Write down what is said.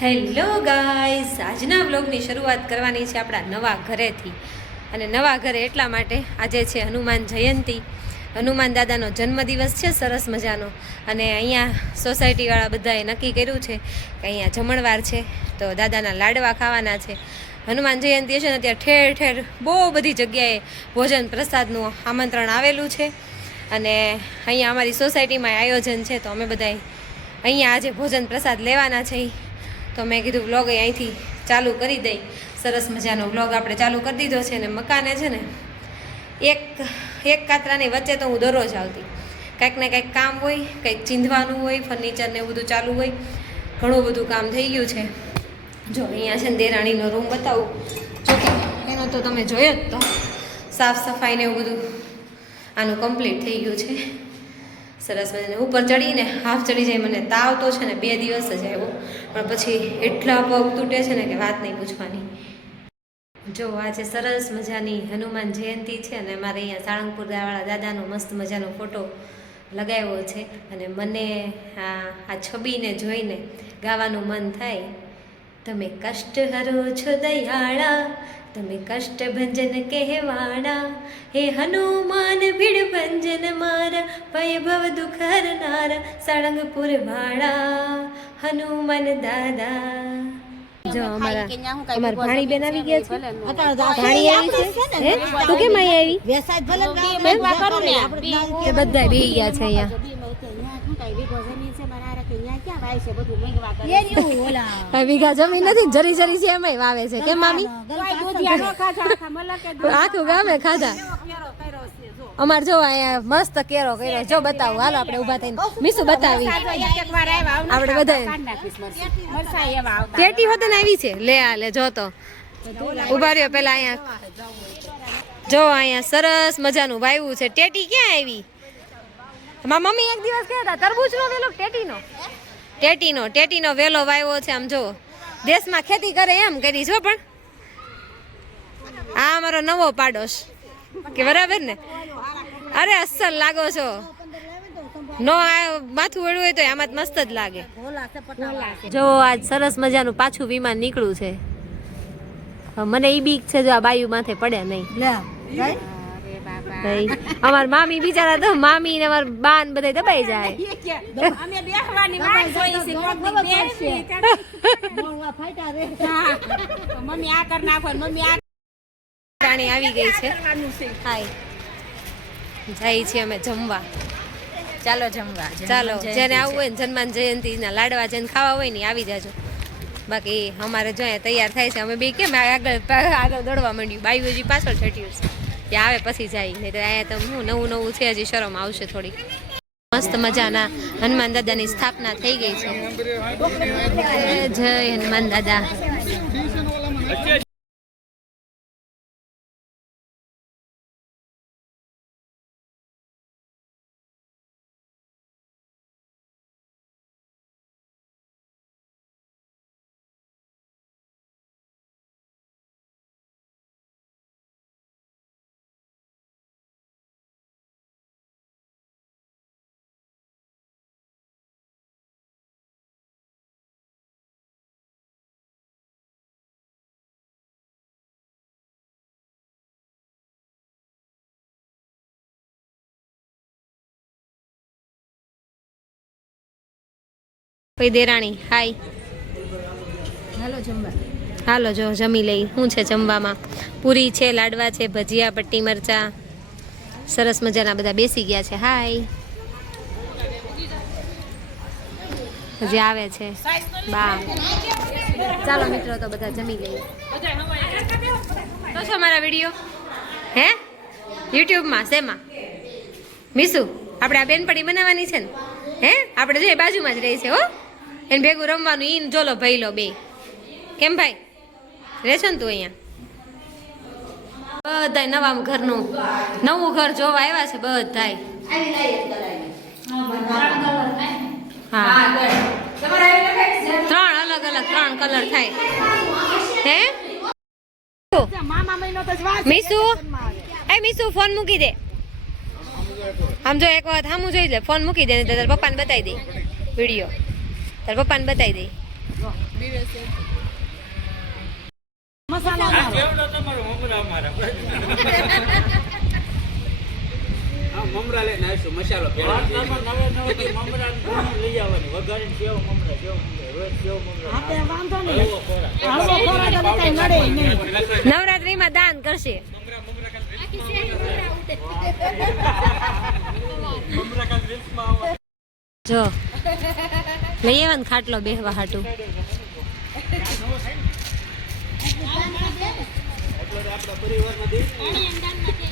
Hello guys, આજના વ્લોગની શરૂઆત કરવાની છે આપણા નવા ઘરેથી. અને નવા ઘરે એટલા માટે આજે છે હનુમાન જયંતિ, હનુમાન દાદાનો જન્મદિવસ છે સરસ મજાનો. અને અહીંયા સોસાયટીવાળા બધાએ નક્કી કર્યું છે કે અહીંયા જમણવાર છે તો દાદાના લાડવા ખાવાના છે. હનુમાન જયંતિ છે ને ત્યાં ઠેર ઠેર બહુ બધી જગ્યાએ ભોજન પ્રસાદનું આમંત્રણ આવેલું છે. અને અહીંયા અમારી સોસાયટીમાં આયોજન છે તો અમે બધા અહીંયા આજે ભોજન પ્રસાદ લેવાના છે. તો મેં કીધું વ્લોગ અહીંથી ચાલુ કરી દઈ. સરસ મજાનો વ્લોગ આપણે ચાલુ કરી દીધો છે. અને મકાને છે ને એક કાતરાની વચ્ચે તો હું દરરોજ આવતી, કંઈક ને કંઈક કામ હોય, કંઈક ચીંધવાનું હોય, ફર્નિચર ને એવું બધું ચાલુ હોય, ઘણું બધું કામ થઈ ગયું છે. જો અહીંયા છે ને દેરાણીનો રૂમ બતાવું, જો કે એનો તો તમે જોયો જ, તો સાફ સફાઈ ને એવું બધું આનું કમ્પ્લીટ થઈ ગયું છે. સરસ મજાને ઉપર ચડીને હાફ ચડી જાય. મને તાવ તો છે ને 2 દિવસ જ આવ્યો, પણ પછી એટલા પગ તૂટે છે ને કે વાત નહીં પૂછવાની. જો આજે સરસ મજાની હનુમાન જયંતિ છે અને અમારે અહીંયા સાળંગપુરવાળા દાદાનો મસ્ત મજાનો ફોટો લગાવ્યો છે. અને મને આ છબીને જોઈને ગાવાનું મન થાય. તમે કષ્ટ હરો છો દયાળા, તમે કષ્ટ ભંજન કહેવાણા, હે હનુમાન ભીડ ભંજન મારા, વૈભવ દુઃખ હરનારા, સાળંગપુર વાળા હનુમાન દાદા. જો અમારા ભાણી બેન આવી ગયા છે. ભાણી આવી છે. હે તું કેમ આવી? બધા બેહી ગયા છે અહીંયા. વીઘા જમીન નથી, જરી જરી છે એમાં વાવે છે. કેમ મામી? આખું ગામે ખાધા. અમાર જો અહીંયા મસ્ત કેરો કર્યો. જો બતાવું, હાલો આપણે ઉભા થઈને મીસુ બતાવી. આપણે બધા ટેટી હોત ને આવી છે. લે આ લે જો તો ઉભા રહ્યો પેલા. અહીંયા જો અહીંયા સરસ મજાનું વાવ્યું છે. ટેટી ક્યાં આવી? મારા મમ્મી એક દિવસ કહેતા તરબૂચનો વેલો ટેટીનો વેલો વાવ્યો છે. આમ જો દેશમાં ખેતી કરે એમ કરી છો. પણ આ અમારો નવો પાડોશ કે બરાબર ને? અરે અસલ લાગો છો. નો માથું વળવું હોય તો આમાં મસ્ત જ લાગે. જો આજ સરસ મજાનું પાછું વિમાન નીકળ્યું છે. મને ઈ બીક છે જો આ બાયુ માથે પડે નહીં. અમાર મામી બિચારા તો મામી ને અમાર બાન બધા દબાઈ જાય. રાણી આવી ગઈ છે. હાય જાય છે અમે જમવા. ચાલો જમવા. ચાલો, જેને આવવું હોય ને હનુમાન જયંતિ ના લાડવા જેને ખાવા હોય ને આવી જાજો. બાકી અમારે જો તૈયાર થાય છે. અમે બે કેમ આગળ દોડવા માંડ્યું. બાયું હજી પાછળ છટ્યું છે. ત્યાં આવે પછી જાય. નહીં તો અહીંયા તો હું નવું છે, હજી શરમ આવશે થોડી. મસ્ત મજાના હનુમાન દાદાની સ્થાપના થઈ ગઈ છે. જય હનુમાન દાદા. દેરાણી હાય. હાલો જો જમી લઈ. શું છે જમવામાં? પૂરી છે, લાડવા છે, ભજીયા, પટ્ટી મરચા. સરસ મજાના બધા બેસી ગયા છે. હાય. હજી આવે છે બા. ચાલો મિત્રો તો બધા જમી લઈએ. તો છો મારા વિડીયો હે યુટ્યુબમાં શેમાં? મીસુ આપણે આ બેનપણી બનાવવાની છે ને? હે આપણે જો બાજુમાં જ રહી છે. હો એને ભેગું રમવાનું. ઈન જોલો ભાઈ લો બે. કેમ ભાઈ રહે છે ને તું અહીંયા? બધા નવા ઘરનું નવું ઘર જોવા આવ્યા છે બધાય. હા 3 અલગ કલર થાય. હે મીસુ, એ મીસુ ફોન મૂકી દે. આમ જો એક વખત સામું જોઈ લે. ફોન મૂકી દે ને તારા પપ્પાને બતાવી દે વિડીયો. તારા પપ્પાને બતાવી દે. મમરા લઈને આવીશું મસાલો નવરાત્રીમાં દાન કરશે. જો લઈ આવ્યા ને ખાટલો બેહવા હાટું. આપણા પરિવારમાં